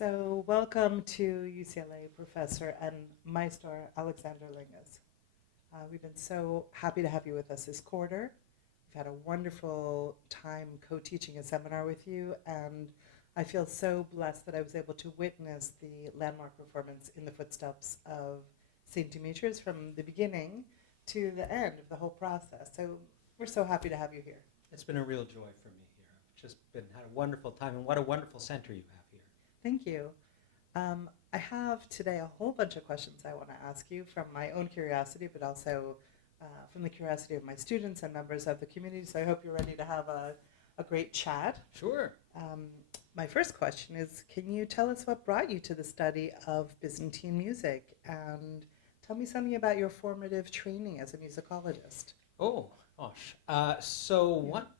So, welcome to UCLA Professor and Maestro Alexander Lingas. We've been so happy to have you with us this quarter. We've had a wonderful time co-teaching a seminar with you, and I feel so blessed that I was able to witness the landmark performance in the footsteps of St. Demetrios from the beginning to the end of the whole process. So we're so happy to have you here. It's been a real joy for me here. I've just had a wonderful time, and what a wonderful center you have here. Thank you. I have today a whole bunch of questions I want to ask you from my own curiosity, but also from the curiosity of my students and members of the community. So I hope you're ready to have a great chat. Sure. My first question is, can you tell us what brought you to the study of Byzantine music? And tell me something about your formative training as a musicologist. Oh, gosh. What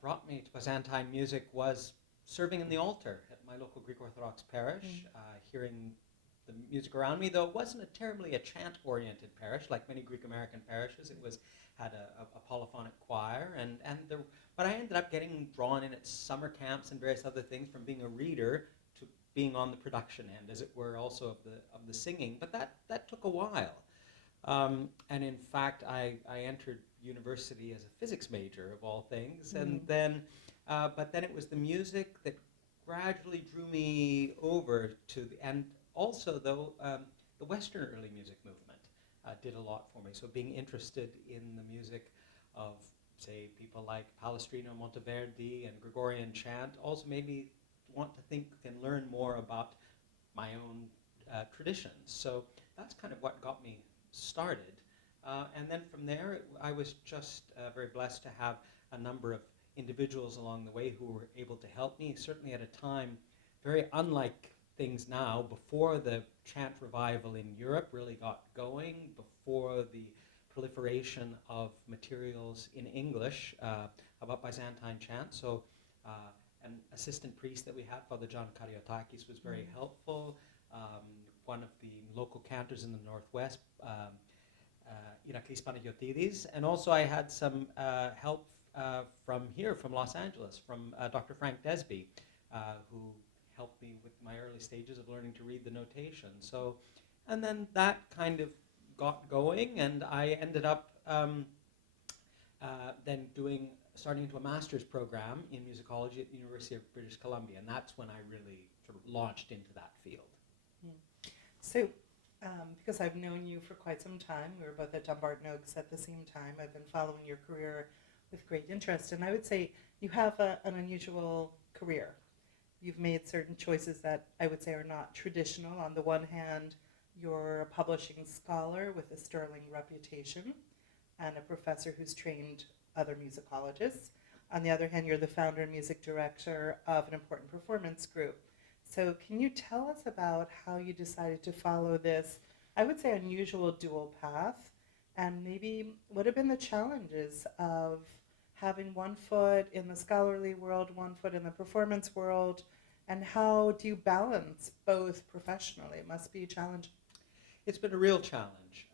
brought me to Byzantine music was serving in the altar at my local Greek Orthodox parish, hearing the music around me, though it wasn't a chant-oriented parish like many Greek American parishes. It had a polyphonic choir, but I ended up getting drawn in at summer camps and various other things, from being a reader to being on the production end, as it were, also of the singing. But that took a while, and in fact, I entered university as a physics major of all things, and then. But then it was the music that gradually drew me over to and also, though, the Western early music movement did a lot for me. So being interested in the music of, say, people like Palestrino, Monteverdi, and Gregorian chant also made me want to think and learn more about my own traditions. So that's kind of what got me started. And then from there, I was just very blessed to have a number of individuals along the way who were able to help me, certainly at a time very unlike things now, before the chant revival in Europe really got going, before the proliferation of materials in English about Byzantine chant. So an assistant priest that we had, Father John Kariotakis, was very helpful. One of the local cantors in the Northwest, Iraklis Panagiotidis, and also I had some help from Los Angeles, from Dr. Frank Desby, who helped me with my early stages of learning to read the notation. So, and then that kind of got going, and I ended up then starting into a master's program in musicology at the University of British Columbia, and that's when I really sort of launched into that field. So, because I've known you for quite some time, we were both at Dumbarton Oaks at the same time, I've been following your career with great interest, and I would say you have an unusual career. You've made certain choices that I would say are not traditional. On the one hand, you're a publishing scholar with a sterling reputation and a professor who's trained other musicologists. On the other hand, you're the founder and music director of an important performance group. So can you tell us about how you decided to follow this, I would say, unusual dual path, and maybe what have been the challenges of having one foot in the scholarly world, one foot in the performance world, and how do you balance both professionally? It must be challenging. It's been a real challenge.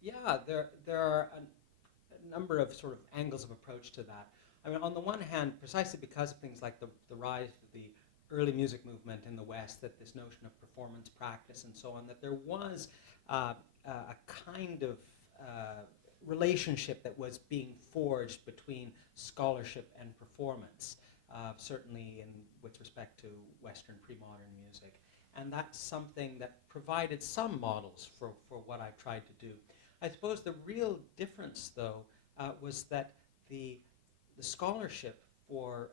There are a number of sort of angles of approach to that. I mean, on the one hand, precisely because of things like the rise of the early music movement in the West, that this notion of performance practice and so on, that there was a kind of relationship that was being forged between scholarship and performance, certainly with respect to Western pre-modern music. And that's something that provided some models for what I tried to do. I suppose the real difference, though, was that the scholarship for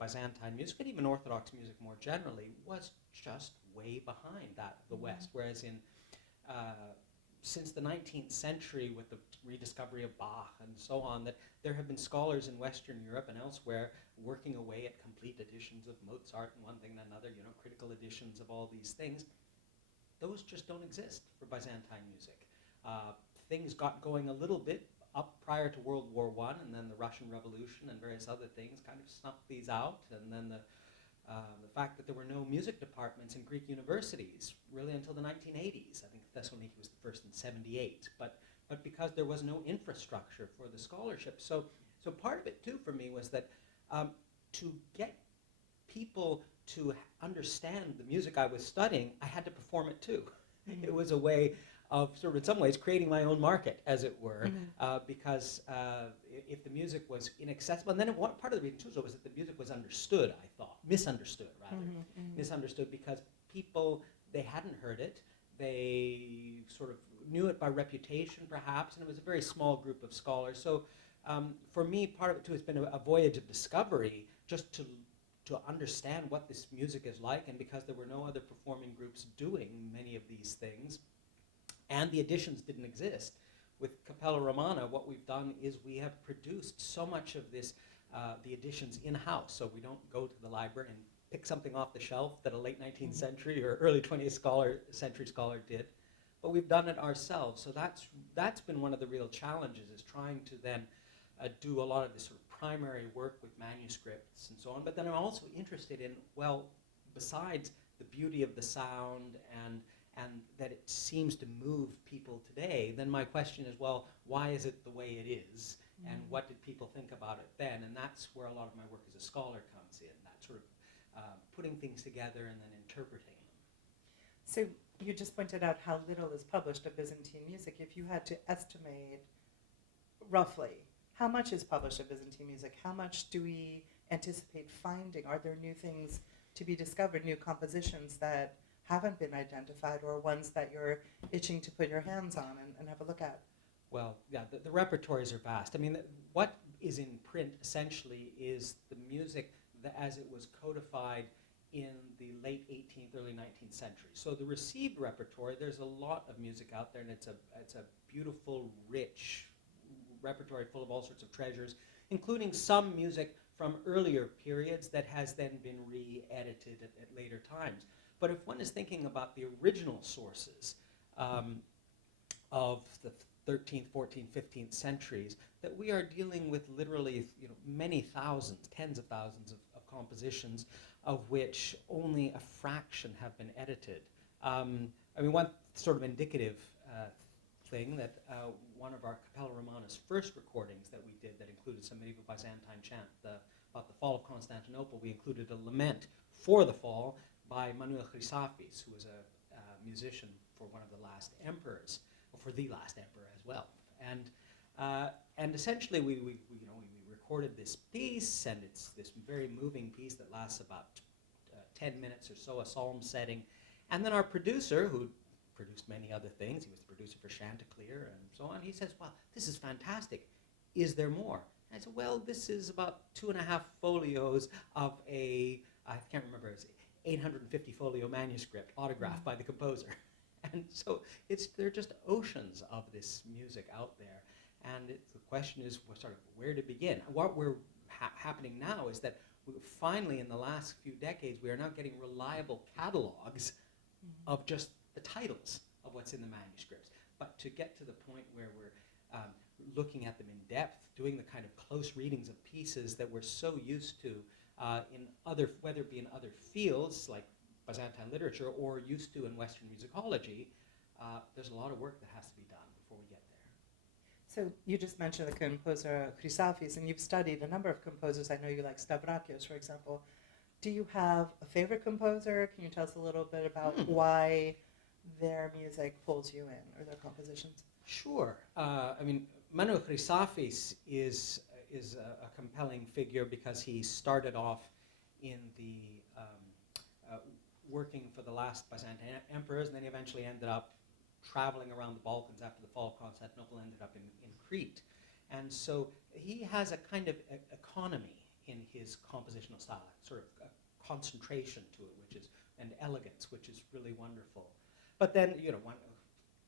Byzantine music, and even Orthodox music more generally, was just way behind that of the West, whereas since the 19th century, with the rediscovery of Bach and so on, that there have been scholars in Western Europe and elsewhere working away at complete editions of Mozart and one thing and another, critical editions of all these things. Those just don't exist for Byzantine music. Things got going a little bit up prior to World War I, and then the Russian Revolution and various other things kind of snuffed these out, and then the fact that there were no music departments in Greek universities really until the 1980s. I think Thessaloniki was the first in 1978, but because there was no infrastructure for the scholarship. So part of it too for me was that to get people to understand the music I was studying, I had to perform it too. It was a way of sort of, in some ways, creating my own market, as it were, because if the music was inaccessible, and then one part of the reason too was that the music was understood, I thought, misunderstood rather, misunderstood because people, they hadn't heard it, they sort of knew it by reputation perhaps, and it was a very small group of scholars. So for me, part of it too has been a voyage of discovery, just to understand what this music is like, and because there were no other performing groups doing many of these things, and the editions didn't exist. With Cappella Romana, what we've done is we have produced so much of this, the editions in-house, so we don't go to the library and pick something off the shelf that a late 19th century or early 20th century scholar did, but we've done it ourselves. So that's been one of the real challenges, is trying to then do a lot of this sort of primary work with manuscripts and so on. But then I'm also interested in, well, besides the beauty of the sound and that it seems to move people today, then my question is, well, why is it the way it is? And what did people think about it then? And that's where a lot of my work as a scholar comes in, that sort of putting things together and then interpreting them. So you just pointed out how little is published of Byzantine music. If you had to estimate roughly, how much is published of Byzantine music? How much do we anticipate finding? Are there new things to be discovered, new compositions that haven't been identified, or ones that you're itching to put your hands on and have a look at? Well, yeah, the repertories are vast. I mean, what is in print essentially is the music that, as it was codified in the late 18th, early 19th century. So the received repertory, there's a lot of music out there, and it's a beautiful, rich repertory full of all sorts of treasures, including some music from earlier periods that has then been re-edited at later times. But if one is thinking about the original sources of the 13th, 14th, 15th centuries, that we are dealing with literally many thousands, tens of thousands of compositions, of which only a fraction have been edited. I mean, one sort of indicative thing that one of our Cappella Romana's first recordings that we did that included some medieval Byzantine chant about the fall of Constantinople, we included a lament for the fall by Manuel Chrysafis, who was a musician for one of the last emperors, or for the last emperor as well. And essentially we recorded this piece, and it's this very moving piece that lasts about 10 minutes or so, a psalm setting. And then our producer, who produced many other things, he was the producer for Chanticleer and so on, he says, well, this is fantastic. Is there more? And I said, well, this is about 2.5 folios of I can't remember, it's 850 folio manuscript autographed by the composer. And so there are just oceans of this music out there. And the question is sort of where to begin. What we're happening now is that finally in the last few decades, we are now getting reliable catalogs of just the titles of what's in the manuscripts. But to get to the point where we're looking at them in depth, doing the kind of close readings of pieces that we're so used to in other, whether it be in other fields like Byzantine literature or used to in Western musicology, there's a lot of work that has to be done before we get there. So you just mentioned the composer Chrysafis, and you've studied a number of composers. I know you like Stavrakios, for example. Do you have a favorite composer? Can you tell us a little bit about why their music pulls you in, or their compositions? Sure. I mean, Manuel Chrysafis is a compelling figure because he started off in the working for the last Byzantine emperors, and then he eventually ended up traveling around the Balkans after the fall of Constantinople, ended up in Crete. And so he has a kind of economy in his compositional style, sort of a concentration to it, and elegance, which is really wonderful. But then,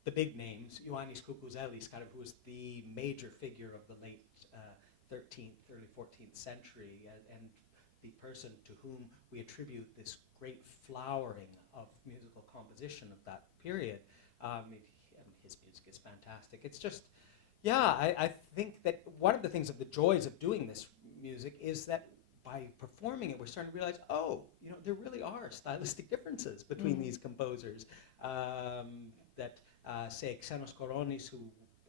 the big names, Ioannis Koukouzelis, kind of, who was the major figure of the late 13th, early 14th century, and the person to whom we attribute this great flowering of musical composition of that period. His music is fantastic. It's just, I think that one of the things of the joys of doing this music is that by performing it, we're starting to realize, there really are stylistic differences between these composers. Say, Xenos Koronis, who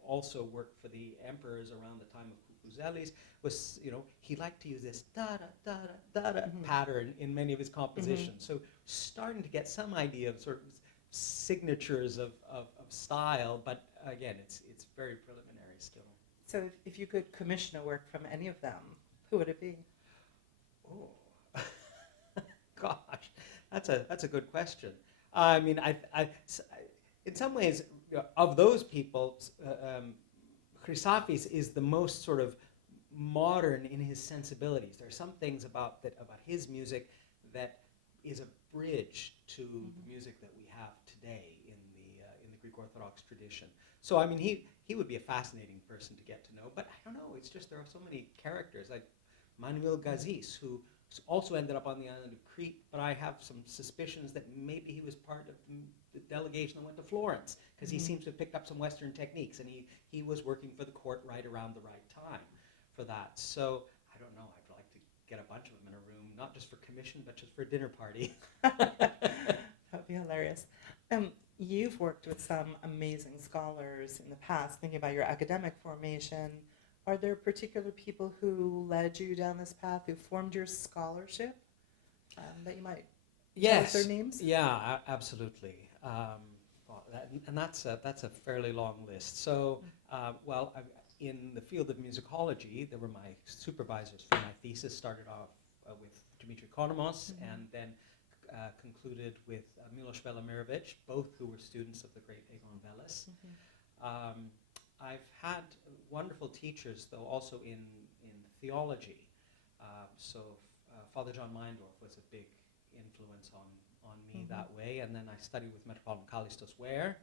also worked for the emperors around the time of Buzelis, was, he liked to use this da-da-da-da-da-da pattern in many of his compositions. So starting to get some idea of sort of signatures of style, but again, it's very preliminary still. So if you could commission a work from any of them, who would it be? Oh, gosh, that's a good question. I mean, in some ways, of those people, Chrysafis is the most sort of modern in his sensibilities. There are some things about his music that is a bridge to the music that we have today in the Greek Orthodox tradition. So I mean, he would be a fascinating person to get to know. But I don't know. It's just there are so many characters like Manuel Gazis, who also ended up on the island of Crete, but I have some suspicions that maybe he was part of the delegation that went to Florence, because he seems to have picked up some Western techniques, and he was working for the court right around the right time for that. So I don't know, I'd like to get a bunch of them in a room, not just for commission, but just for a dinner party. That would be hilarious. You've worked with some amazing scholars in the past, thinking about your academic formation. Are there particular people who led you down this path, who formed your scholarship, that you might tell us their names? Yeah, absolutely. And that's a fairly long list. So, in the field of musicology, there were my supervisors for my thesis. Started off with Demetrios and then concluded with Milos Velimirovic, both who were students of the great Egon Veles. I've had wonderful teachers, though, also in theology. Father John Meindorf was a big influence on me that way. And then I studied with Metropolitan Kallistos Ware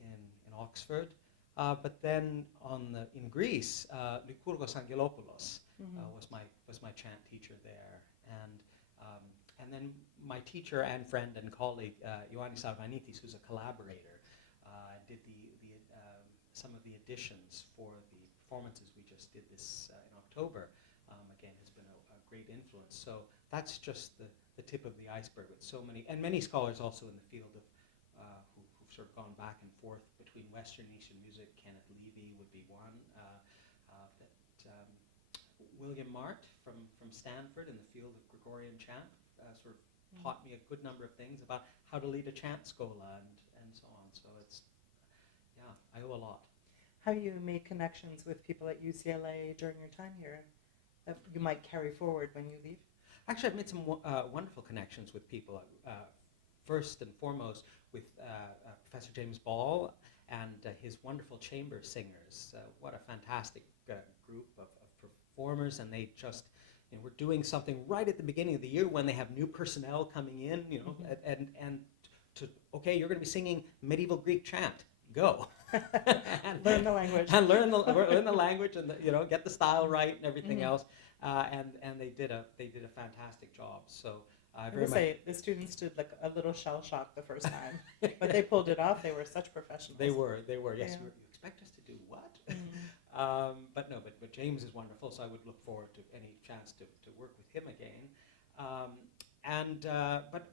in Oxford. But then in Greece, Lykourgos Angelopoulos was my chant teacher there. And then my teacher and friend and colleague, Ioannis Arvanitis, who's a collaborator, did some of the additions for the performances we just did this in October. Again, has been a great influence. So that's just the tip of the iceberg, with so many scholars also in the field of who've sort of gone back and forth between Western and Eastern music. Kenneth Levy would be one. William Mart from Stanford in the field of Gregorian chant sort of taught me a good number of things about how to lead a chant schola and so on. So I owe a lot. Have you made connections with people at UCLA during your time here that you might carry forward when you leave? Actually, I've made some wonderful connections with people. First and foremost with Professor James Ball and his wonderful chamber singers. What a fantastic group of performers, and they just we're doing something right at the beginning of the year when they have new personnel coming in, and you're going to be singing medieval Greek chant. Go. Learn the language. And learn the language, and get the style right and everything else. And they did a fantastic job. So I will say the students did like a little shell shock the first time, but they pulled it off. They were such professionals. They were. Yes, Yeah. you expect us to do what? But James is wonderful. So I would look forward to any chance to work with him again.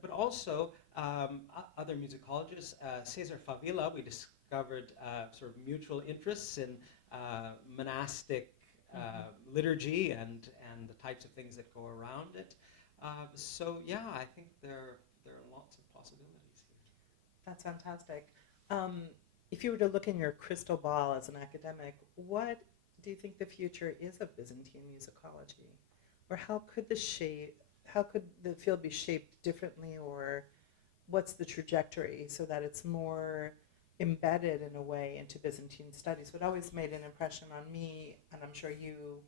But also other musicologists. Cesar Favila, we discovered sort of mutual interests in monastic liturgy and the types of things that go around it. I think there are lots of possibilities here. That's fantastic. If you were to look in your crystal ball as an academic, what do you think the future is of Byzantine musicology? Or how could the field be shaped differently, or what's the trajectory so that it's more embedded in a way into Byzantine studies? What always made an impression on me, and I'm sure you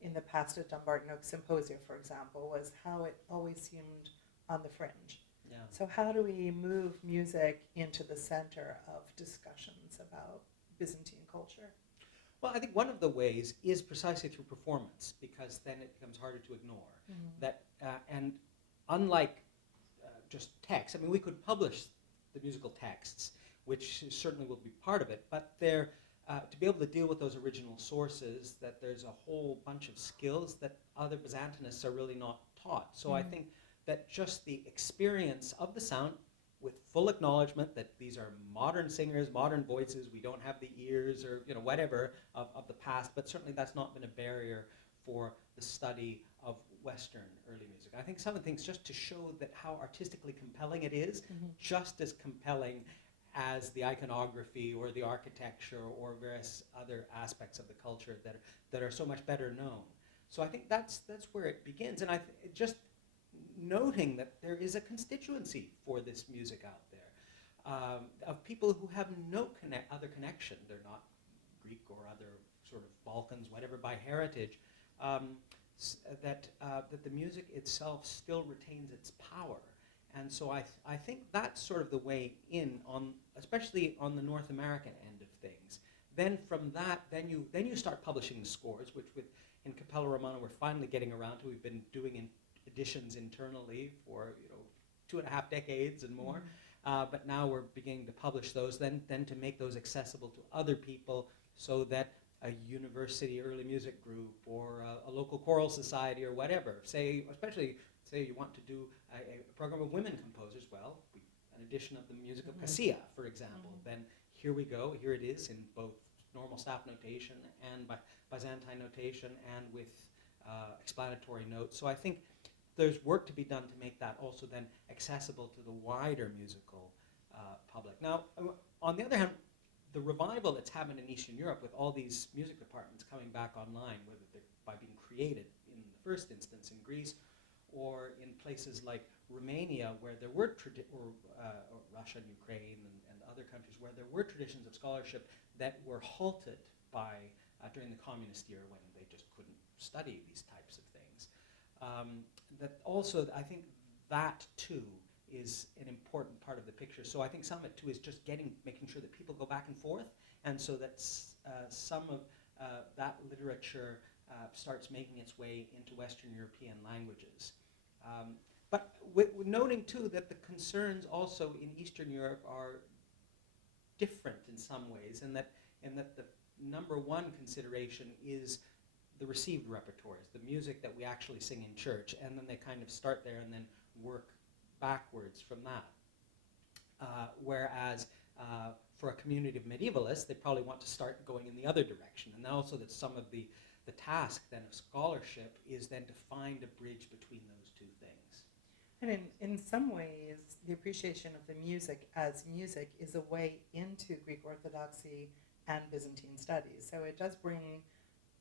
in the past at Dumbarton Oaks Symposia, for example, was how it always seemed on the fringe. Yeah. So how do we move music into the center of discussions about Byzantine culture? Well, I think one of the ways is precisely through performance, because then it becomes harder to ignore. That and unlike just text, I mean, we could publish the musical texts, which certainly will be part of it, but they're to be able to deal with those original sources, that there's a whole bunch of skills that other Byzantinists are really not taught. So I think that just the experience of the sound, with full acknowledgement that these are modern singers, modern voices. We don't have the ears or whatever of the past, but certainly that's not been a barrier for the study of Western early music. I think some of the things just to show that how artistically compelling it is, just as compelling as the iconography or the architecture or various other aspects of the culture that are so much better known. So I think that's where it begins, and just noting that there is a constituency for this music out there of people who have no other connection. They're not Greek or other sort of Balkans, whatever, by heritage. That the music itself still retains its power. And so I think that's sort of the way in, especially on the North American end of things. Then from that, then you start publishing the scores, which in Cappella Romana we're finally getting around to. We've been doing editions internally for 2.5 decades and more, but now we're beginning to publish those. Then to make those accessible to other people, so that a university early music group or a local choral society or whatever, especially you want to do a program of women composers, an edition of the music of Cassia, for example, then here we go, here it is in both normal staff notation and Byzantine notation and with explanatory notes. So I think there's work to be done to make that also then accessible to the wider musical public. Now, on the other hand, the revival that's happened in Eastern Europe with all these music departments coming back online, whether they're by being created in the first instance in Greece or in places like Romania, where there were or Russia and Ukraine and other countries where there were traditions of scholarship that were halted by during the communist era when they just couldn't study these types of things. That also, I think that too is an important part of the picture. So I think some of it too is just making sure that people go back and forth, and so that some of that literature starts making its way into Western European languages. But noting too that the concerns also in Eastern Europe are different in some ways, and that the number one consideration is the received repertoires, the music that we actually sing in church, and then they kind of start there and then work backwards from that. Whereas for a community of medievalists, they probably want to start going in the other direction. And also that some of the task then of scholarship is then to find a bridge between those two things. And in some ways, the appreciation of the music as music is a way into Greek Orthodoxy and Byzantine studies. So it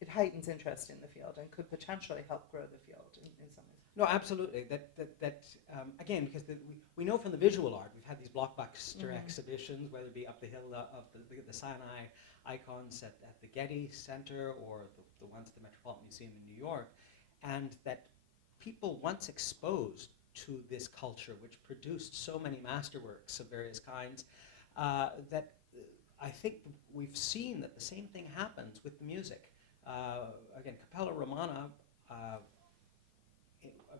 heightens interest in the field and could potentially help grow the field in some ways. No, absolutely. That again, because we know from the visual art, we've had these blockbuster exhibitions, whether it be up the hill of the Sinai icons at the Getty Center or the ones at the Metropolitan Museum in New York, and that people once exposed to this culture, which produced so many masterworks of various kinds, that I think we've seen that the same thing happens with the music. Again, Cappella Romana,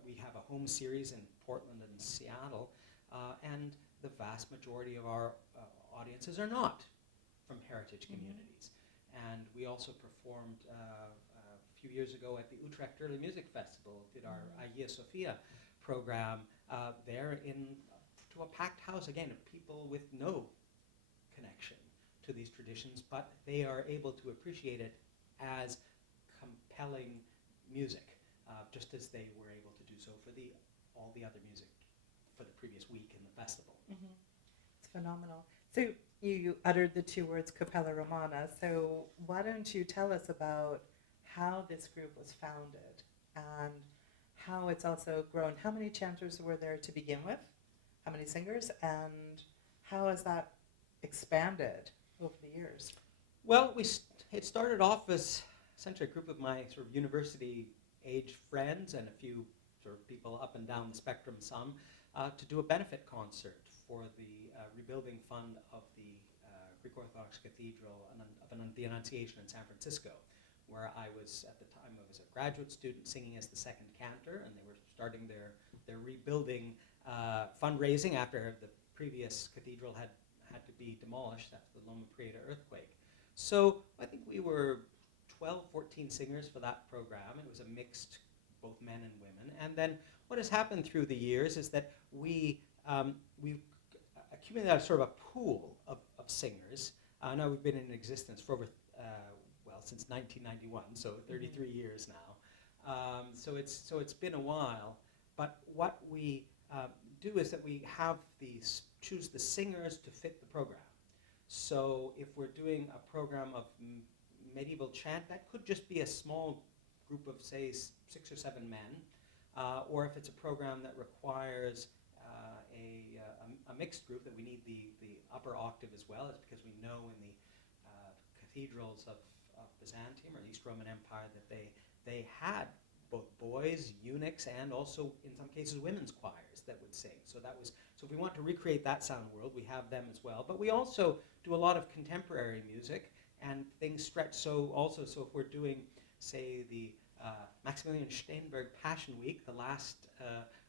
we have a home series in Portland and Seattle, and the vast majority of our audiences are not from heritage communities. And we also performed a few years ago at the Utrecht Early Music Festival, did our Hagia Sophia program there to a packed house, again, of people with no connection to these traditions, but they are able to appreciate it as compelling music, just as they were able to do so for all the other music for the previous week in the festival. It's phenomenal. So you uttered the two words Cappella Romana, so why don't you tell us about how this group was founded and how it's also grown? How many chanters were there to begin with? How many singers? And how has that expanded over the years? Well, it started off as essentially a group of my sort of university-age friends and a few sort of people up and down the spectrum, to do a benefit concert for the rebuilding fund of the Greek Orthodox Cathedral of the Annunciation in San Francisco, where I was, at the time, I was a graduate student singing as the second cantor, and they were starting their rebuilding fundraising after the previous cathedral had to be demolished after the Loma Prieta earthquake. So I think we were 12, 14 singers for that program. It was a mixed, both men and women. And then what has happened through the years is that we've accumulated sort of a pool of singers. Now we've been in existence for over, since 1991, so 33 years now. So it's been a while. But what we do is that we choose the singers to fit the program. So if we're doing a program of medieval chant, that could just be a small group of, say, 6 or 7 men. Or if it's a program that requires a mixed group, that we need the upper octave as well, is because we know in the cathedrals of Byzantium or the East Roman Empire that they had both boys, eunuchs, and also in some cases women's choirs that would sing. So if we want to recreate that sound world, we have them as well. But we also do a lot of contemporary music, and things stretch. So if we're doing, say, the Maximilian Steinberg Passion Week, the last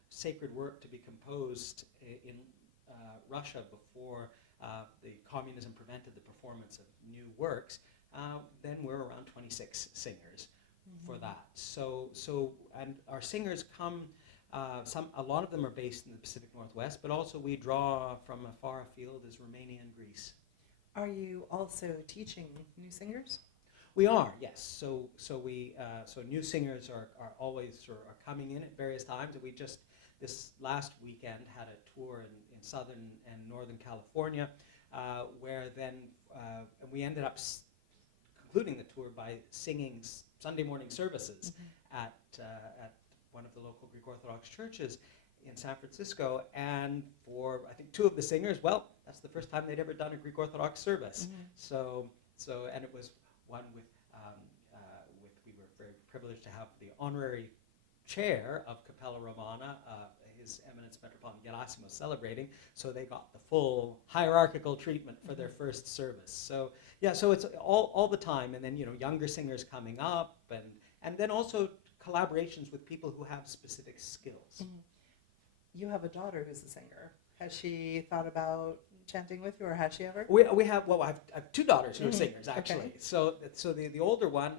sacred work to be composed in Russia before the communism prevented the performance of new works, then we're around 26 singers for that. So and our singers come, a lot of them are based in the Pacific Northwest, but also we draw from a far afield as Romania and Greece. Are you also teaching new singers? We are, yes. So new singers are always are coming in at various times. And we just this last weekend had a tour in Southern and Northern California, where then and we ended up concluding the tour by singing Sunday morning services at one of the local Greek Orthodox churches in San Francisco. And for I think 2 of the singers, well, that's the first time they'd ever done a Greek Orthodox service. So and it was one with we were very privileged to have the honorary chair of Cappella Romana, His Eminence Metropolitan Gerasimos, celebrating, so they got the full hierarchical treatment for their first service. So yeah, so it's all the time, and then younger singers coming up, and then also collaborations with people who have specific skills. You have a daughter who's a singer. Has she thought about chanting with you, or has she ever? We have I have 2 daughters who are singers, actually. Okay. So the older one,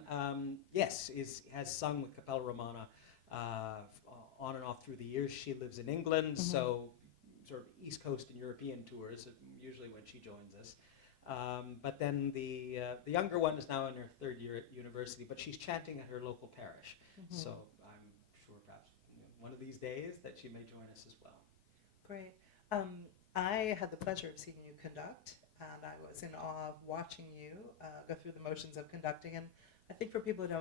yes, has sung with Cappella Romana on and off through the years. She lives in England, so sort of East Coast and European tours, usually when she joins us. But then the younger one is now in her 3rd year at university, but she's chanting at her local parish. So I'm sure perhaps one of these days that she may join us as well. Great. I had the pleasure of seeing you conduct, and I was in awe of watching you go through the motions of conducting. And I think for people who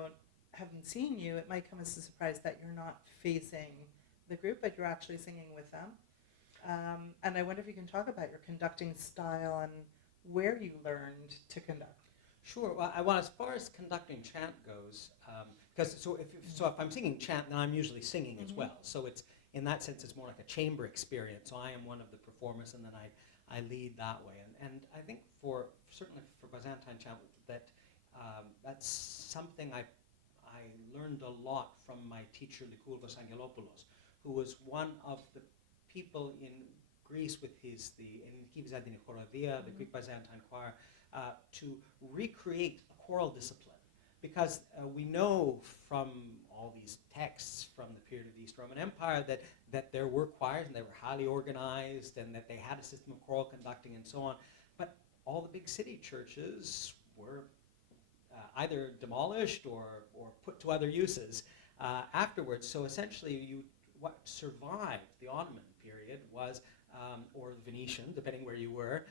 haven't seen you, it might come as a surprise that you're not facing the group, but you're actually singing with them. And I wonder if you can talk about your conducting style and where you learned to conduct. Sure. Well, as far as conducting chant goes, because if I'm singing chant, then I'm usually singing as well. So it's in that sense, it's more like a chamber experience. So I am one of the performers, and then I lead that way. And I think certainly for Byzantine chant, that's something I learned a lot from my teacher Lykourgos Angelopoulos, who was one of the people in Greece with the Greek Byzantine choir, to recreate a choral discipline. Because we know from all these texts from the period of the East Roman Empire that there were choirs and they were highly organized and that they had a system of choral conducting and so on. But all the big city churches were either demolished or put to other uses afterwards. So essentially what survived the Ottoman period was, or the Venetian, depending where you were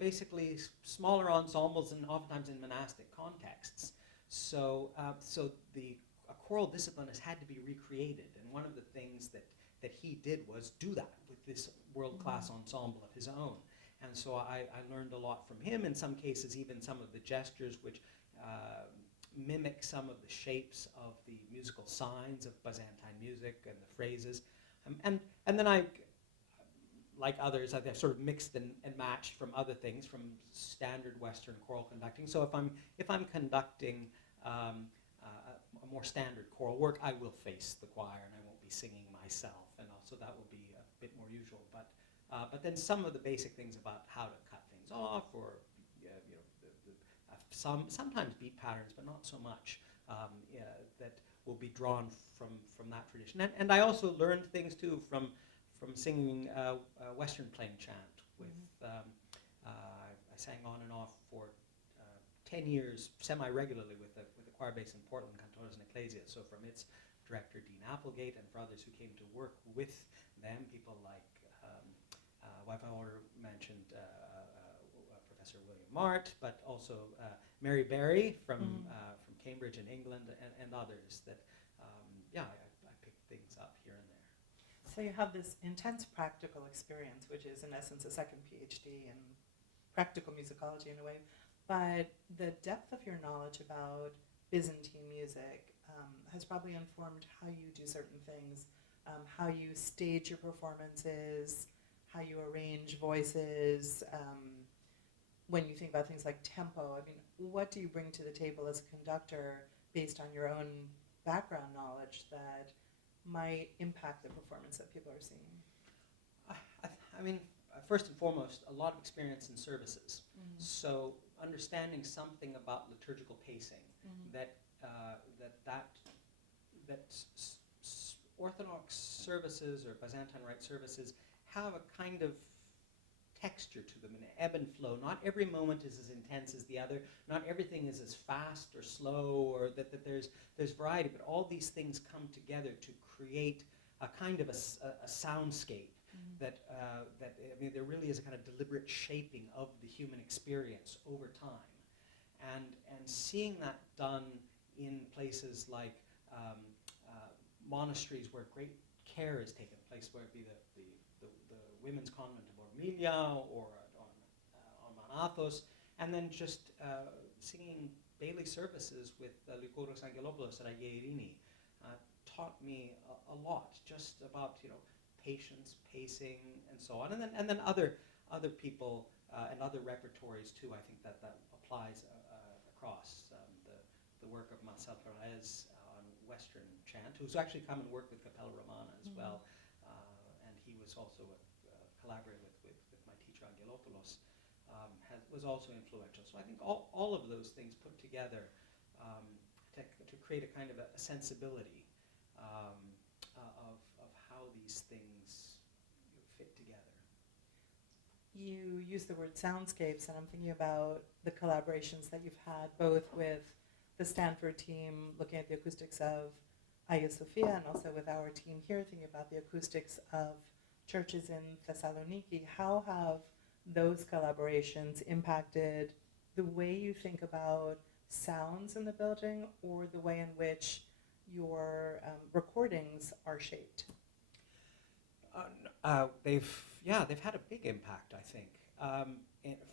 basically smaller ensembles and oftentimes in monastic contexts. So a choral discipline has had to be recreated, and one of the things that he did was do that with this world-class ensemble of his own. And so I learned a lot from him, in some cases even some of the gestures which mimic some of the shapes of the musical signs of Byzantine music and the phrases. And then I, like others, I've sort of mixed and matched from other things, from standard Western choral conducting. So if I'm conducting a more standard choral work, I will face the choir and I won't be singing myself, and also that will be a bit more usual. But then some of the basic things about how to cut things off, or sometimes beat patterns, but not so much, that will be drawn from that tradition. And I also learned things too from singing Western plain chant, I sang on and off for 10 years semi-regularly with a choir base in Portland, Cantores and Ecclesias. So from its director, Dean Applegate, and for others who came to work with them, people like, I've already mentioned Professor William Mart, but also Mary Berry from Cambridge in England, and others that, I picked things up here and there. So you have this intense practical experience, which is in essence a second PhD in practical musicology in a way, but the depth of your knowledge about Byzantine music has probably informed how you do certain things, how you stage your performances, how you arrange voices, when you think about things like tempo. I mean, what do you bring to the table as a conductor based on your own background knowledge that might impact the performance that people are seeing? I mean, first and foremost, a lot of experience in services. So understanding something about liturgical pacing, that Orthodox services or Byzantine Rite services have a kind of texture to them, an ebb and flow. Not every moment is as intense as the other. Not everything is as fast or slow, or that there's variety. But all these things come together to create a kind of a soundscape. That I mean, there really is a kind of deliberate shaping of the human experience over time, and seeing that done in places like monasteries where great care is taken place, whether it be the women's convent of Ormilia or on Manathos, and then just singing daily services with Lykoros Angelopoulos at Ayerini taught me a lot, just about patience, pacing, and so on, and then other people and other repertories too. I think that applies across the work of Marcel Perez on Western chant, who's actually come and worked with Cappella Romana as well, and he was also collaborated with my teacher Angelopoulos, was also influential. So I think all of those things put together to create a kind of a sensibility of how these things fit together. You use the word soundscapes, and I'm thinking about the collaborations that you've had both with the Stanford team, looking at the acoustics of Hagia Sophia, and also with our team here, thinking about the acoustics of churches in Thessaloniki. How have those collaborations impacted the way you think about sounds in the building, or the way in which your recordings are shaped? They've had a big impact, I think,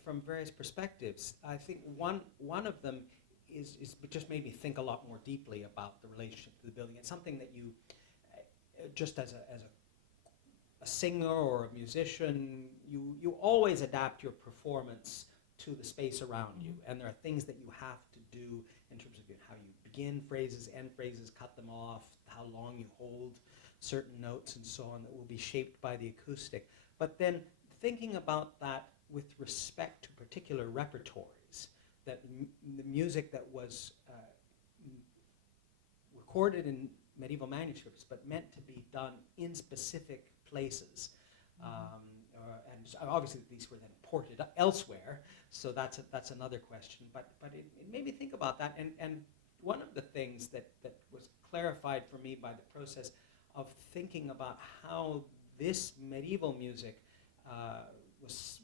from various perspectives. I think one of them is just made me think a lot more deeply about the relationship to the building. It's something that you, just as a singer or a musician, you always adapt your performance to the space around you, and there are things that you have to do in terms of how you begin phrases, end phrases, cut them off, how long you hold certain notes and so on, that will be shaped by the acoustic. But then thinking about that with respect to particular repertories, that the music that was recorded in medieval manuscripts but meant to be done in specific places, and obviously these were then ported elsewhere, so that's another question. But it made me think about that, and one of the things that was clarified for me by the process of thinking about how this medieval music was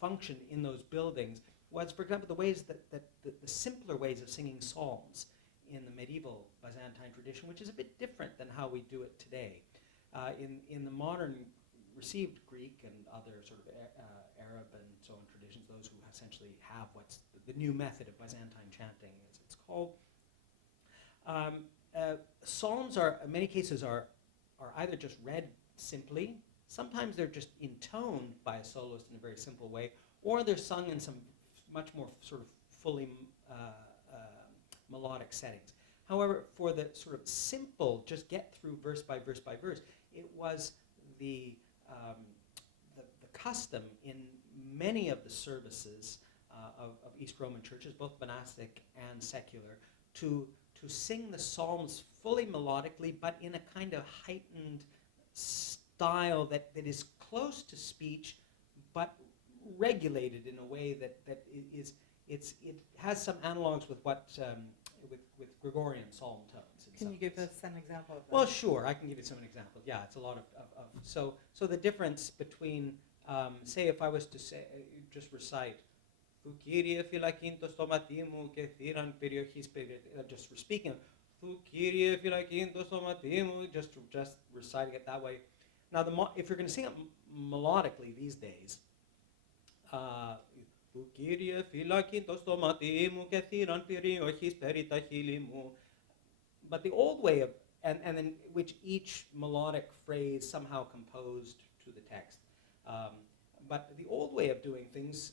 functioned in those buildings was, for example, the ways that the simpler ways of singing psalms in the medieval Byzantine tradition, which is a bit different than how we do it today. In the modern received Greek and other sort of Arab and so on traditions, those who essentially have what's the new method of Byzantine chanting, as it's called, psalms in many cases are either just read simply, sometimes they're just intoned by a soloist in a very simple way, or they're sung in some much more sort of fully melodic settings. However, for the sort of simple, just get through verse by verse by verse, it was the custom in many of the services of East Roman churches, both monastic and secular, to sing the psalms fully melodically, but in a kind of heightened style that is close to speech, but regulated in a way that it has some analogs with what with Gregorian psalm tones. Can you give us an example of that? Well, sure, I can give you some examples. Yeah, it's a lot of so the difference between say if I was to say just recite "Tu Kyrie philakintos tomatimu kethiran periojis just for speaking, "Tu Kyrie philakintos tomatimu," just reciting it that way. Now, if you're going to sing it melodically these days, "Tu Kyrie philakintos tomatimu kethiran periojis peritachilimu," but the old way of and then which each melodic phrase somehow composed to the text. But the old way of doing things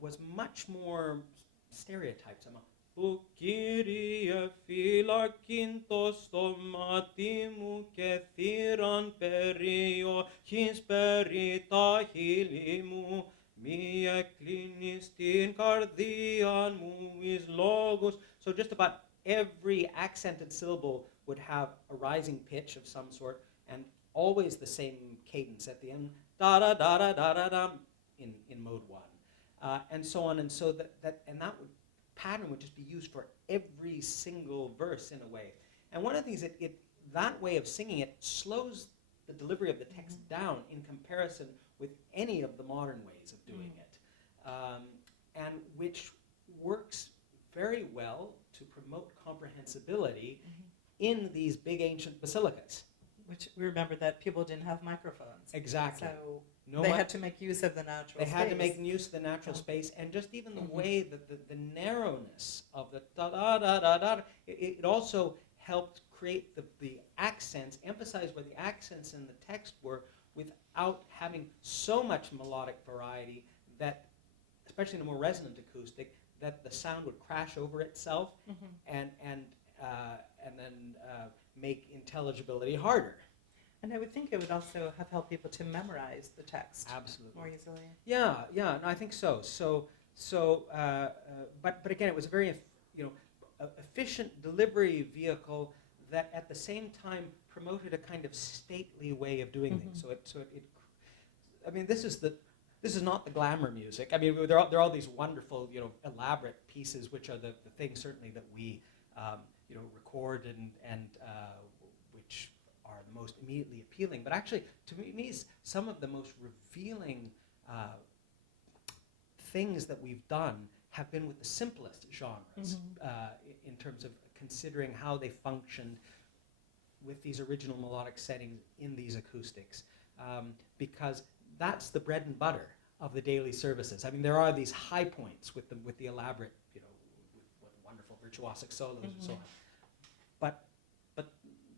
was much more stereotyped. "Tu Kyrie philakintos tomatimu kethiran periojis peritachilimu mi eklinistin kardian muis logos." So just about every accented syllable would have a rising pitch of some sort, and always the same cadence at the end, da da da da da da da, in mode one, and so on, and so that pattern would just be used for every single verse in a way. And one of the things that way of singing it slows the delivery of the text down in comparison with any of the modern ways of doing it, and which works very well to promote comprehensibility in these big ancient basilicas. Which we remember that people didn't have microphones. Exactly. So they had to make use of the natural space. They had to make use of the natural space, and just even the way that the narrowness of the da-da-da-da-da, it also helped create the accents, emphasize where the accents in the text were without having so much melodic variety that, especially in a more resonant acoustic, that the sound would crash over itself and then make intelligibility harder. And I would think it would also have helped people to memorize the text Absolutely. more easily. Yeah, no, I think so. But again, it was a very efficient delivery vehicle that at the same time promoted a kind of stately way of doing things. I mean, this is not the glamour music. I mean, there are all these wonderful, elaborate pieces, which are the things certainly that we, record and which are the most immediately appealing. But actually, to me, some of the most revealing things that we've done have been with the simplest genres in terms of considering how they functioned with these original melodic settings in these acoustics, because that's the bread and butter of the daily services. I mean, there are these high points with the elaborate, with wonderful virtuosic solos and so on. But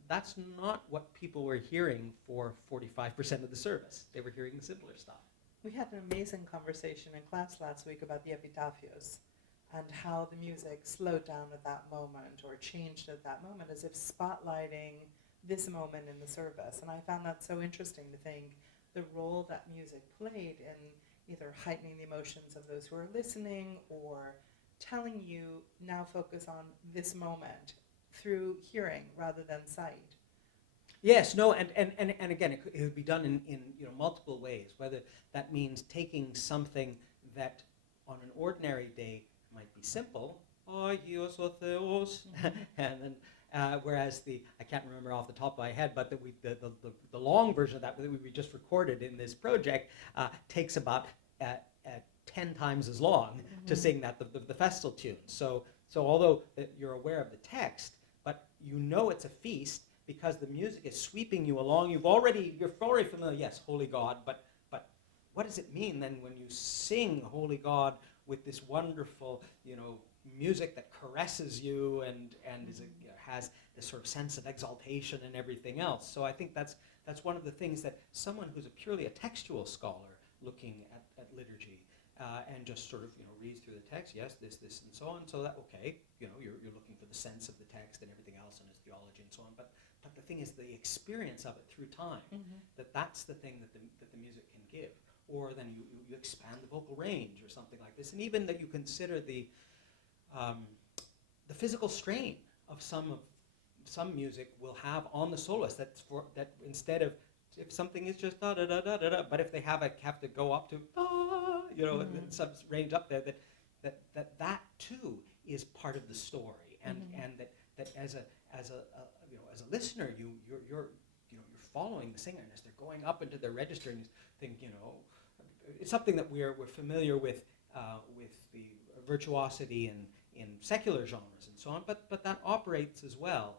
that's not what people were hearing for 45% of the service. They were hearing the simpler stuff. We had an amazing conversation in class last week about the epitafios and how the music slowed down at that moment or changed at that moment, as if spotlighting this moment in the service. And I found that so interesting to think the role that music played in either heightening the emotions of those who are listening or telling you, now focus on this moment through hearing rather than sight. Yes, no, and again, it would be done in multiple ways, whether that means taking something that on an ordinary day might be simple, Agios o Theos, and then whereas I can't remember off the top of my head, but the long version of that we just recorded in this project takes about 10 times as long to sing that the festal tune. So although you're aware of the text, but it's a feast because the music is sweeping you along. You're already familiar. Yes, Holy God, but what does it mean then when you sing Holy God with this wonderful music that caresses you and has this sort of sense of exaltation and everything else? So I think that's one of the things that someone who's purely a textual scholar looking at liturgy and just sort of reads through the text, yes, this, and so on. So that you're looking for the sense of the text and everything else and its theology and so on. But the thing is the experience of it through time. That's the thing that the music can give. Or then you expand the vocal range or something like this, and even that you consider the physical strain of some music will have on the soloist. That instead of if something is just da da da da da da, but if they have to go up to and some range up there, that too is part of the story, and that as a listener, you're following the singer, and as they're going up into their register, and you think, it's something that we're familiar with the virtuosity in secular genres and so on, but that operates as well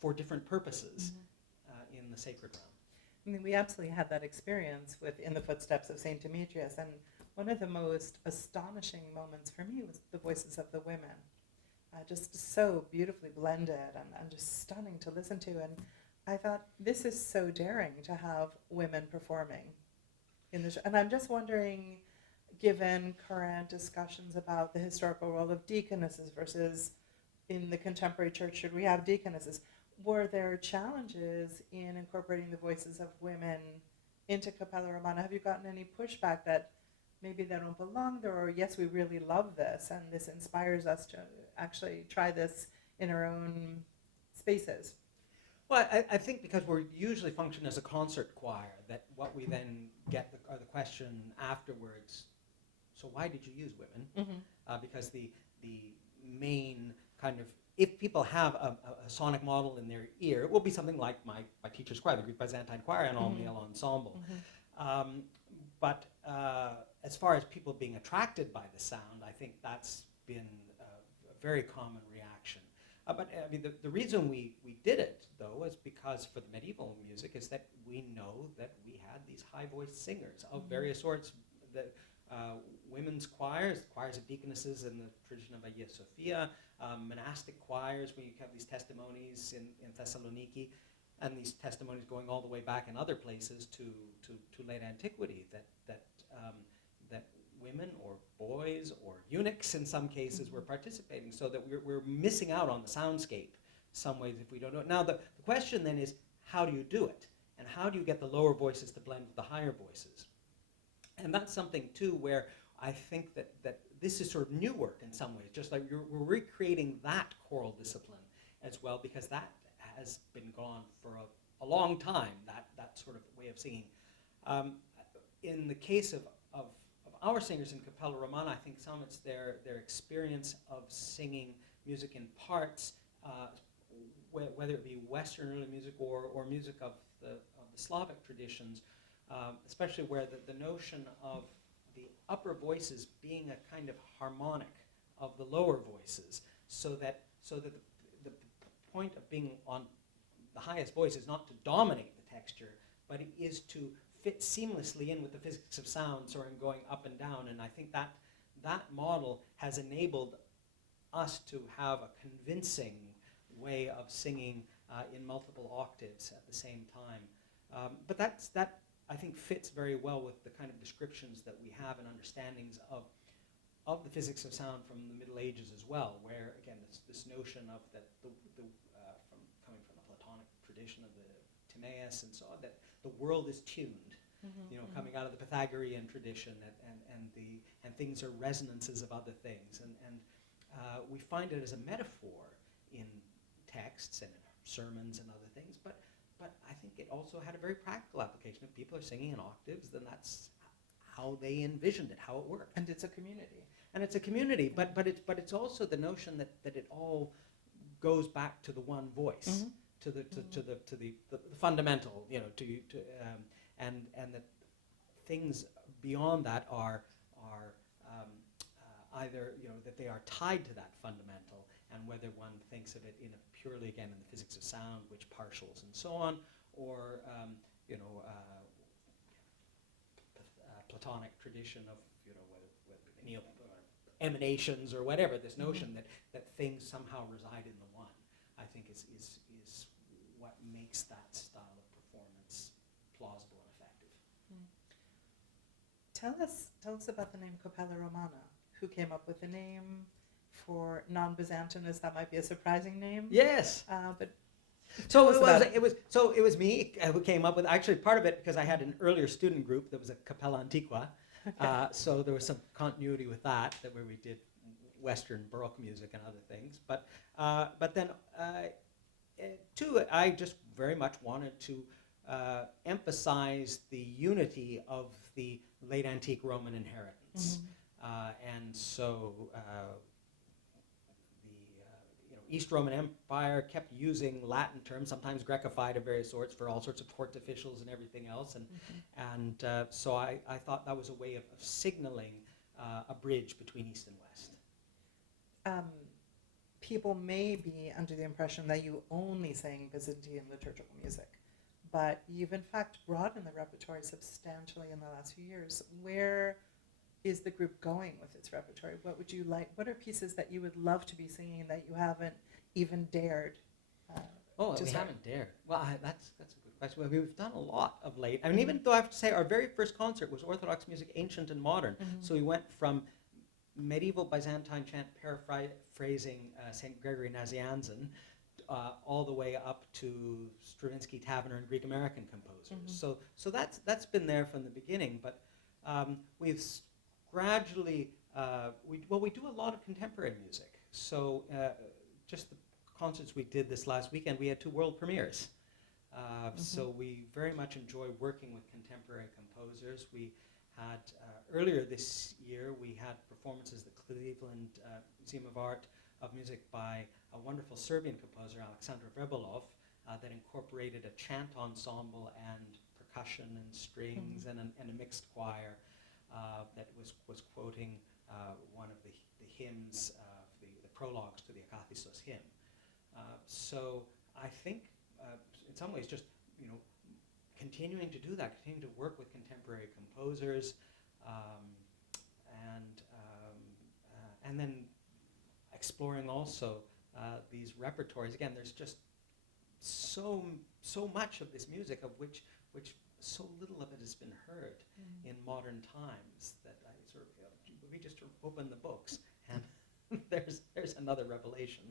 for different purposes in the sacred realm. I mean, we absolutely had that experience with In the Footsteps of St. Demetrios, and one of the most astonishing moments for me was the voices of the women. Just so beautifully blended and just stunning to listen to. And I thought, this is so daring to have women performing in the show. And I'm just wondering, given current discussions about the historical role of deaconesses versus in the contemporary church, should we have deaconesses? Were there challenges in incorporating the voices of women into Cappella Romana? Have you gotten any pushback that maybe they don't belong there, or yes, we really love this and this inspires us to actually try this in our own spaces? Well, I think because we're usually function as a concert choir, that what we then get the question afterwards, so why did you use women? Because the main kind of, if people have a sonic model in their ear, it will be something like my teacher's choir, the Greek Byzantine choir, and all-male ensemble. But as far as people being attracted by the sound, I think that's been a very common reaction. But I mean, the reason we did it, though, is because for the medieval music is that we know that we had these high-voiced singers of various sorts. The women's choirs of deaconesses in the tradition of Hagia Sophia, monastic choirs, we have these testimonies in Thessaloniki, and these testimonies going all the way back in other places to late antiquity, that women or boys or eunuchs in some cases were participating, so that we're missing out on the soundscape some ways if we don't know it. Now the question then is, how do you do it? And how do you get the lower voices to blend with the higher voices? And that's something too where I think that this is sort of new work in some ways, just like we're recreating that choral discipline as well, because that has been gone for a long time, that sort of way of singing. In the case of our singers in Cappella Romana, I think some it's their experience of singing music in parts, whether it be Western early music or music of the Slavic traditions, especially where the notion of the upper voices being a kind of harmonic of the lower voices, so that the point of being on the highest voice is not to dominate the texture, but it is to fit seamlessly in with the physics of sound, sort of going up and down. And I think that model has enabled us to have a convincing way of singing in multiple octaves at the same time. But that I think fits very well with the kind of descriptions that we have and understandings of the physics of sound from the Middle Ages as well, where again this notion of that coming from the Platonic tradition of the Timaeus and so on, that the world is tuned, coming out of the Pythagorean tradition, and things are resonances of other things, and we find it as a metaphor in texts and in sermons and other things, but I think it also had a very practical application. If people are singing in octaves, then that's how they envisioned it, how it worked. And it's a community. And it's a community, but it's also the notion that it all goes back to the one voice, to the fundamental, and that things beyond that are either that they are tied to that fundamental, and whether one thinks of it in a purely, again, in the physics of sound, which partials and so on, or Platonic tradition of whether emanations or whatever. This notion that things somehow reside in the one, I think is what makes that style of performance plausible and effective. Tell us about the name Cappella Romana. Who came up with the name? For non-Byzantinists, that might be a surprising name. Yes. But so it was me who came up with, actually part of it because I had an earlier student group that was a Cappella Antiqua. Okay. So there was some continuity with that where we did Western Baroque music and other things. But then too, I just very much wanted to emphasize the unity of the late antique Roman inheritance. And so the East Roman Empire kept using Latin terms, sometimes Grecofied of various sorts, for all sorts of court officials and everything else. And so I thought that was a way of signaling a bridge between East and West. People may be under the impression that you only sang Byzantine liturgical music, but you've in fact broadened the repertoire substantially in the last few years. Where is the group going with its repertoire? What would you like? What are pieces that you would love to be singing that you haven't even dared? We haven't dared. Well, that's a good question. Well, we've done a lot of late. I mean, even though I have to say our very first concert was Orthodox music, ancient and modern. So we went from medieval Byzantine chant paraphrasing St. Gregory Nazianzen all the way up to Stravinsky, Taverner, and Greek American composers. So that's been there from the beginning. But we've gradually we do a lot of contemporary music. So just the concerts we did this last weekend, we had 2 world premieres. So we very much enjoy working with contemporary composers. We had earlier this year we had performances at the Cleveland Museum of Art of Music by a wonderful Serbian composer, Alexander Lingas, that incorporated a chant ensemble and percussion and strings and a mixed choir that was quoting one of the hymns, the prologues to the Akathisos hymn. So I think in some ways just continuing to do that, continuing to work with contemporary composers, and then exploring also these repertories. Again, there's just so much of this music of which so little of it has been heard in modern times that I sort of we just open the books and there's another revelation.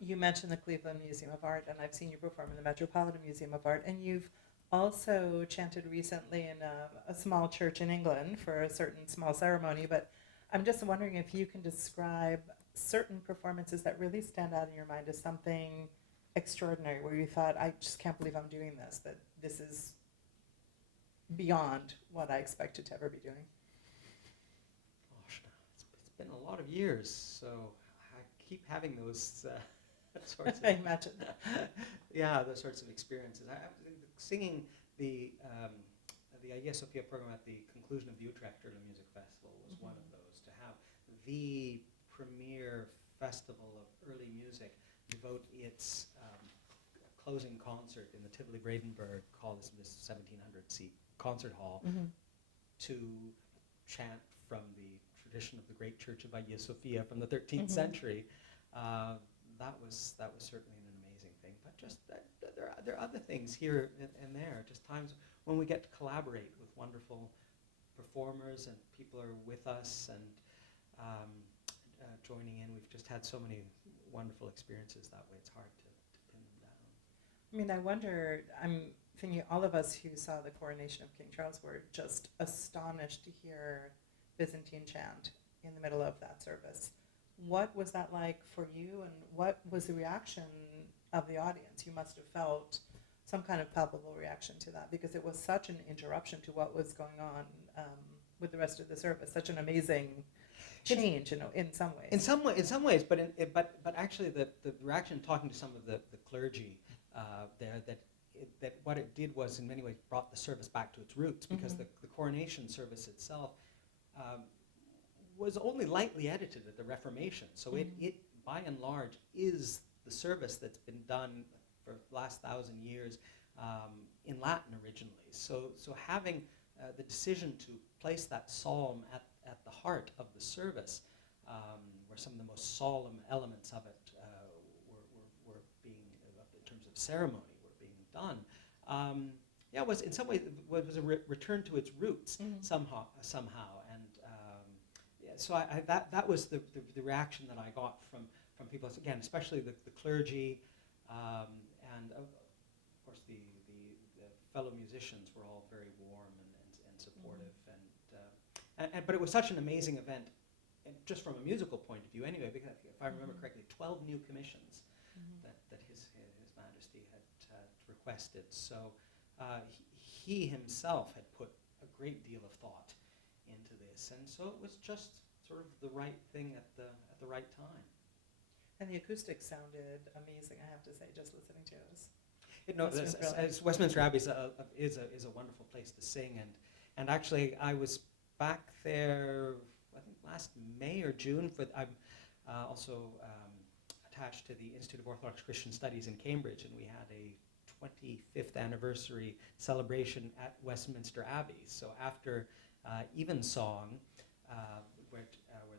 You mentioned the Cleveland Museum of Art, and I've seen you perform in the Metropolitan Museum of Art, and you've also chanted recently in a small church in England for a certain small ceremony, but I'm just wondering if you can describe certain performances that really stand out in your mind as something extraordinary, where you thought, I just can't believe I'm doing this, that this is beyond what I expected to ever be doing. Gosh, it's been a lot of years, so I keep having those sorts of... I imagine. Yeah, those sorts of experiences. Singing the Hagia Sophia program at the conclusion of the Utrecht Early Music Festival was one of those. To have the premier festival of early music devote its closing concert in the Tivoli Vredenburg, called this 1,700-seat concert hall, to chant from the tradition of the great Church of Hagia Sophia from the 13th century. That was certainly an amazing thing. But just there are other things here and there, just times when we get to collaborate with wonderful performers and people are with us and joining in. We've just had so many wonderful experiences that way. It's hard to pin them down. I mean, I wonder, I'm thinking all of us who saw the coronation of King Charles were just astonished to hear Byzantine chant in the middle of that service. What was that like for you, and what was the reaction of the audience? You must have felt some kind of palpable reaction to that, because it was such an interruption to what was going on with the rest of the service. Such an amazing change, in some ways. In some ways, but actually, the reaction, talking to some of the clergy there, that what it did was in many ways brought the service back to its roots, because the coronation service itself was only lightly edited at the Reformation. So it by and large is the service that's been done for the last 1,000 years in Latin originally. So having the decision to place that psalm at the heart of the service, where some of the most solemn elements of it were being, in terms of ceremony, were being done. It was in some ways was a return to its roots somehow, and so that was the reaction that I got from people, again, especially the clergy, and of course the fellow musicians were all very warm and supportive, and but it was such an amazing event, and just from a musical point of view anyway, because if I remember correctly, 12 new commissions that His Majesty had requested. So he himself had put a great deal of thought into this, and so it was just sort of the right thing at the right time. And the acoustics sounded amazing, I have to say, just listening to us. Westminster Abbey is a wonderful place to sing, and actually I was back there, I think last May or June. I'm also attached to the Institute of Orthodox Christian Studies in Cambridge, and we had a 25th anniversary celebration at Westminster Abbey. So after Evensong, where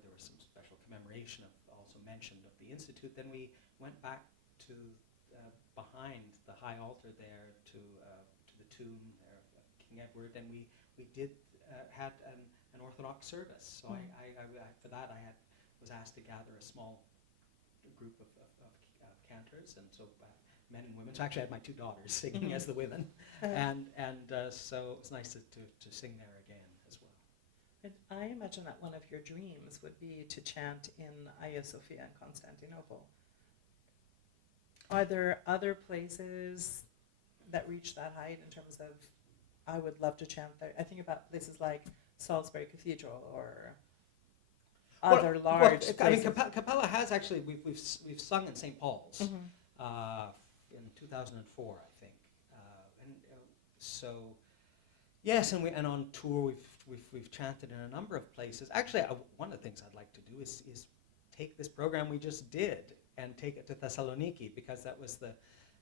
there was some special commemoration of also mentioned of the Institute, then we went back to behind the high altar there to the tomb there of King Edward, and we had an Orthodox service. So for that I was asked to gather a small group of cantors, and so men and women. So actually I had my two daughters singing as the women, and so it was nice to sing there again as well. And I imagine that one of your dreams would be to chant in Hagia Sophia in Constantinople. Are there other places that reach that height in terms of, I would love to chant there? I think about places like Salisbury Cathedral or other large places. I mean, Cappella has actually, we've sung in St. Paul's in 2004, I think. So, yes, and on tour we've chanted in a number of places. Actually, one of the things I'd like to do is take this program we just did and take it to Thessaloniki, because that was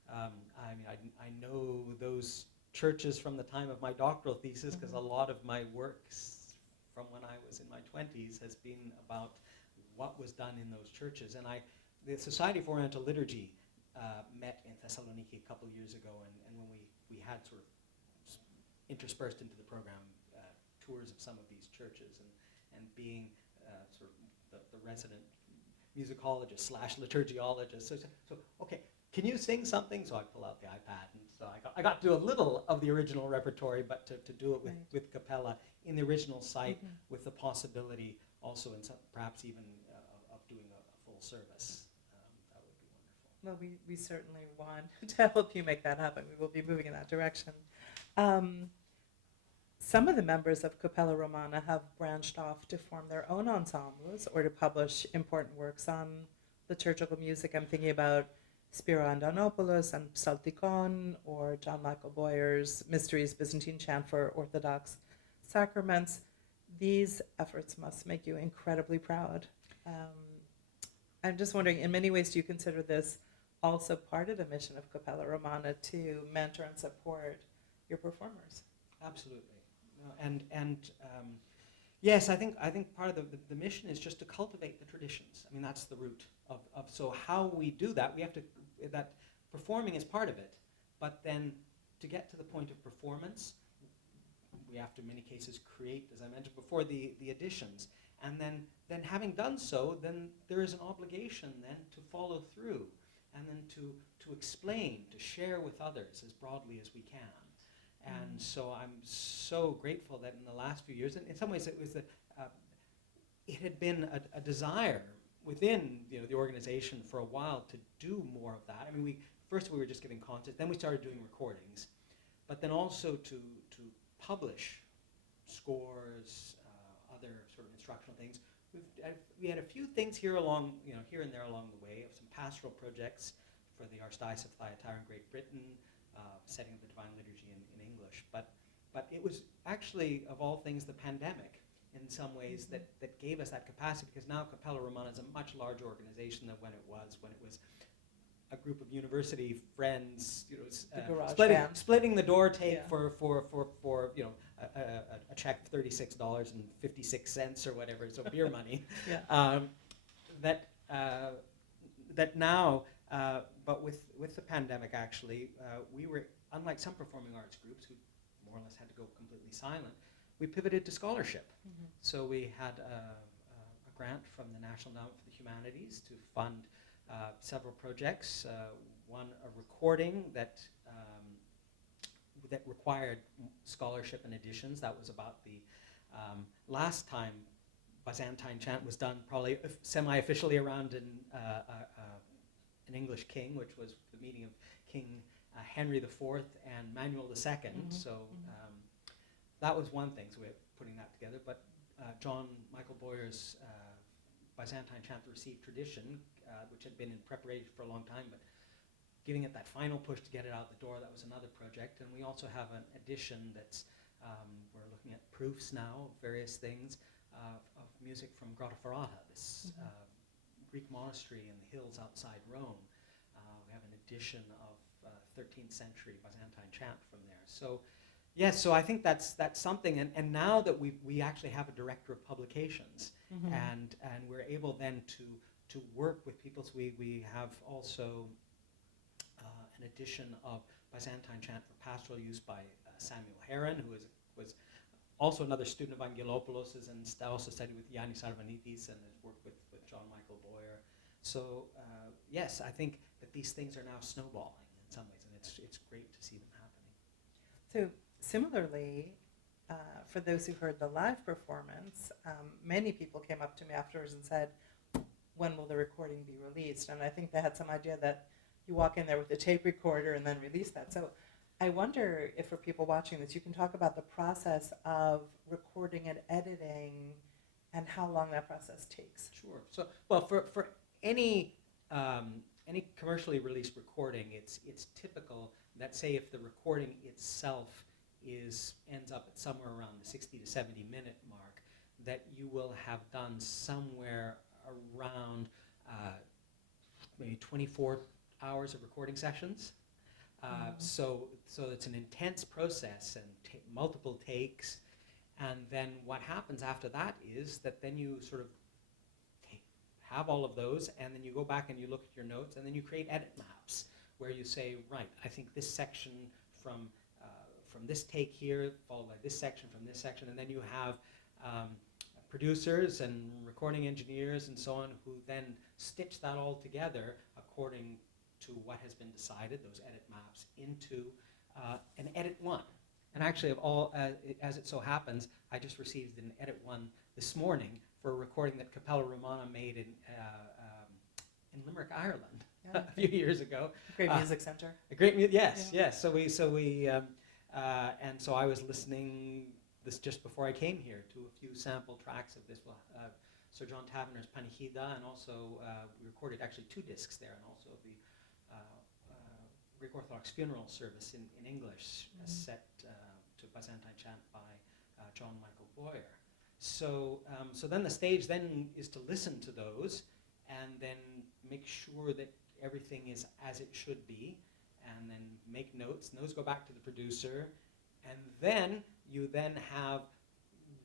I know those churches from the time of my doctoral thesis, because a lot of my works from when I was in my 20s has been about what was done in those churches. And the Society for Oriental Liturgy met in Thessaloniki a couple of years ago, and when we had sort of interspersed into the program tours of some of these churches, and being sort of the resident musicologist / liturgiologist. So, okay, can you sing something? So I pull out the iPad, and so I got to do a little of the original repertory, but to do it with cappella in the original site, with the possibility also in some, perhaps even of doing a full service. That would be wonderful. Well, we certainly want to help you make that happen. We will be moving in that direction. Some of the members of Cappella Romana have branched off to form their own ensembles or to publish important works on liturgical music. I'm thinking about Spiro Andonopoulos and Psaltikon, or John Michael Boyer's Mysteries Byzantine Chant for Orthodox Sacraments. These efforts must make you incredibly proud. I'm just wondering, in many ways, do you consider this also part of the mission of Cappella Romana to mentor and support your performers? Absolutely. Yes, I think part of the mission is just to cultivate the traditions. I mean, that's the root of so how we do that, we have to, that performing is part of it, but then to get to the point of performance, we have to, in many cases, create, as I mentioned before, the additions. And then having done so, then there is an obligation then to follow through, and then to explain, to share with others as broadly as we can. And so I'm so grateful that in the last few years, and in some ways it was it had been a desire within the organization for a while to do more of that. I mean, first we were just giving concerts, then we started doing recordings, but then also to publish scores, other sort of instructional things. We had a few things here and there along the way, of some pastoral projects for the Archdiocese of Thyatira in Great Britain, setting up the Divine Liturgy in English. But it was actually, of all things, the pandemic in some ways that gave us that capacity, because now Cappella Romana is a much larger organization than when it was a group of university friends, splitting the door tape for a check of $36.56 or whatever, so beer money. That now, but with the pandemic, actually, we were, unlike some performing arts groups who more or less had to go completely silent, we pivoted to scholarship. So we had a grant from the National Endowment for the Humanities to fund several projects. One, a recording that required scholarship and editions. That was about the last time Byzantine chant was done, probably semi-officially around an English king, which was the meeting of King Henry IV and Manuel II. So that was one thing, so we're putting that together. But John Michael Boyer's Byzantine chant, the received tradition, which had been in preparation for a long time, but giving it that final push to get it out the door, that was another project. And we also have an edition that's, we're looking at proofs now of various things, of music from Grottaferrata, this Greek monastery in the hills outside Rome. We have an edition of 13th century Byzantine chant from there. So yes, so I think that's something, and now that we actually have a director of publications, and we're able then to work with people. So we have also an edition of Byzantine chant for pastoral use by Samuel Heron, who was also another student of Angelopoulos's and also studied with Yannis Arvanitis and has worked with John Michael Boyer. So yes, I think that these things are now snowballing in some ways, and it's great to see them happening. So similarly, for those who heard the live performance, many people came up to me afterwards and said, when will the recording be released? And I think they had some idea that you walk in there with a tape recorder and then release that. So I wonder if for people watching this, you can talk about the process of recording and editing and how long that process takes. Sure. So, well, for any commercially released recording, it's typical that, say, if the recording itself ends up at somewhere around the 60 to 70 minute mark, that you will have done somewhere around maybe 24 hours of recording sessions. So it's an intense process and multiple takes. And then what happens after that is that then you sort of have all of those, and then you go back and you look at your notes, and then you create edit maps where you say, right, I think this section from this take here, followed by this section from this section, and then you have producers and recording engineers and so on who then stitch that all together according to what has been decided, those edit maps, into an edit one. And actually, of all, as it so happens, I just received an edit one this morning for a recording that Cappella Romana made in Limerick, Ireland, a few years ago. Great music center. A great yes. So we and so I was listening this just before I came here to a few sample tracks of this. Sir John Taverner's Panihida, and also we recorded actually 2 discs there, and also the Greek Orthodox funeral service in English, set to Byzantine chant by John Michael Boyer. So then the stage then is to listen to those, and then make sure that everything is as it should be, and then make notes, and those go back to the producer, and then you then have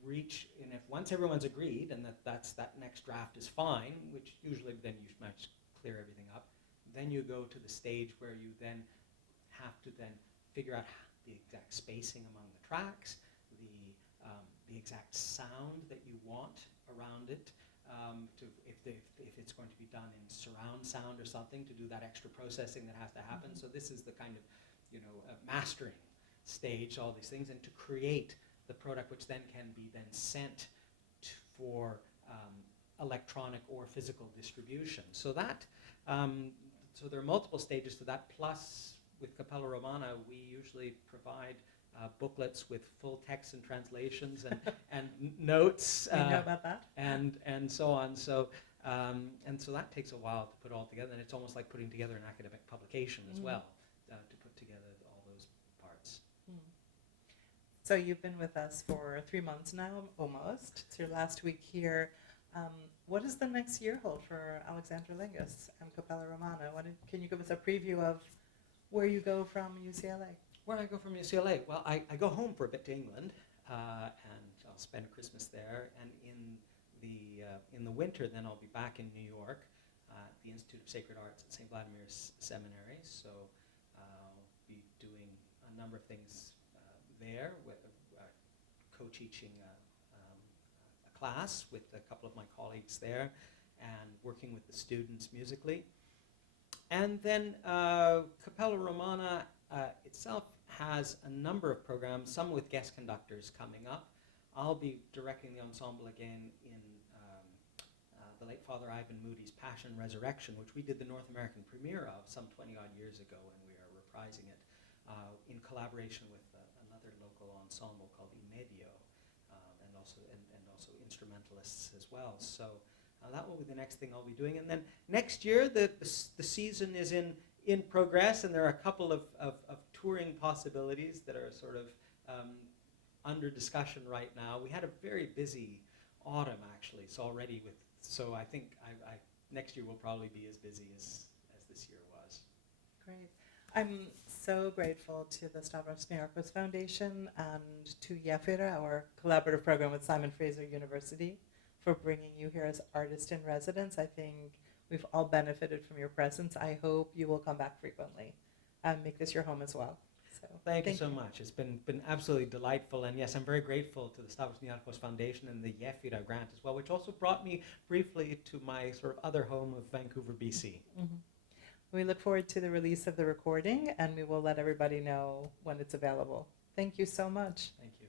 and if once everyone's agreed, and that next draft is fine, which usually then you might clear everything up, then you go to the stage where you then have to then figure out the exact spacing among the tracks, the exact sound that you want around it, if it's going to be done in surround sound or something, to do that extra processing that has to happen. So this is the kind of mastering stage, all these things, and to create the product, which then can be then sent for electronic or physical distribution. So that so there are multiple stages to that. Plus, with Cappella Romana, we usually provide booklets with full text and translations and notes. You know about that? And so on. So that takes a while to put all together, and it's almost like putting together an academic publication as well, to put together all those parts. So you've been with us for 3 months now, almost. It's your last week here. What does the next year hold for Alexander Lingas and Cappella Romana? Can you give us a preview of where you go from UCLA? Where I go from UCLA? Well, I go home for a bit to England, and I'll spend Christmas there. And in the winter, then I'll be back in New York at the Institute of Sacred Arts at St. Vladimir's Seminary. So I'll be doing a number of things there, with co-teaching a class with a couple of my colleagues there, and working with the students musically. And then Cappella Romana itself has a number of programs, some with guest conductors coming up. I'll be directing the ensemble again in the late Father Ivan Moody's Passion Resurrection, which we did the North American premiere of some 20-odd years ago, and we are reprising it in collaboration with another local ensemble called Medio, and also instrumentalists as well. So that will be the next thing I'll be doing. And then next year, the season is in progress, and there are a couple of touring possibilities that are sort of under discussion right now. We had a very busy autumn, actually, so I think next year will probably be as busy as this year was. Great. I'm so grateful to the Stavros Niarchos Foundation and to Yefira, our collaborative program with Simon Fraser University, for bringing you here as artist in residence. I think we've all benefited from your presence. I hope you will come back frequently and make this your home as well. So Thank you so much. It's been absolutely delightful, and yes, I'm very grateful to the Stavros Niarchos Foundation and the Yefira grant as well, which also brought me briefly to my sort of other home of Vancouver, BC. Mm-hmm. We look forward to the release of the recording, and we will let everybody know when it's available. Thank you so much. Thank you.